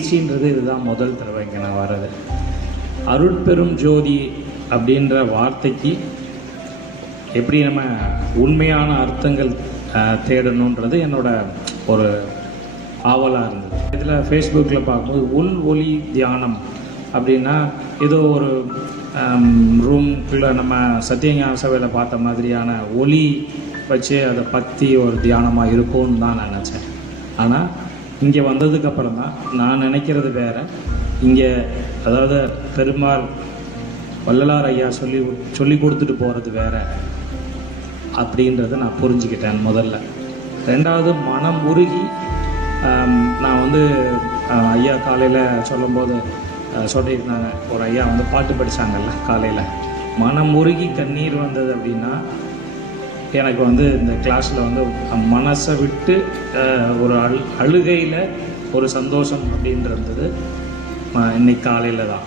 நிகழ்ச்சின்றது இதுதான் முதல் தடவை இங்கே நான் வர்றது. அருட்பெரும் ஜோதி அப்படின்ற வார்த்தைக்கு எப்படி நம்ம உண்மையான அர்த்தங்கள் தேடணுன்றது என்னோட ஒரு ஆவலாக இருந்தது. இதில் ஃபேஸ்புக்கில் பார்க்கும்போது உள் ஒளி தியானம் அப்படின்னா ஏதோ ஒரு ரூம்குள்ளே நம்ம சத்தியஞான சபையில் பார்த்த மாதிரியான ஒளி வச்சு அதை பற்றி ஒரு தியானமாக இருக்கும்னு தான் நான் நினச்சேன். ஆனால் இங்கே வந்ததுக்கப்புறம் தான் நான் நினைக்கிறது வேறு. இங்கே அதாவது பெருமாள் வள்ளலார் ஐயா சொல்லி கொடுத்துட்டு போகிறது வேறு அப்படின்றத நான் புரிஞ்சுக்கிட்டேன் முதல்ல. ரெண்டாவது, மனம் உருகி நான் ஐயா காலையில் சொல்லும்போது சொல்லியிருந்தாங்க, ஒரு ஐயா பாட்டு படித்தாங்கல்ல காலையில், மனம் உருகி கண்ணீர் வந்தது அப்படின்னா எனக்கு இந்த கிளாஸில் மனசை விட்டு ஒரு அழுகையில் ஒரு சந்தோஷம் அப்படின்றது இன்னைக்கு காலையில் தான்.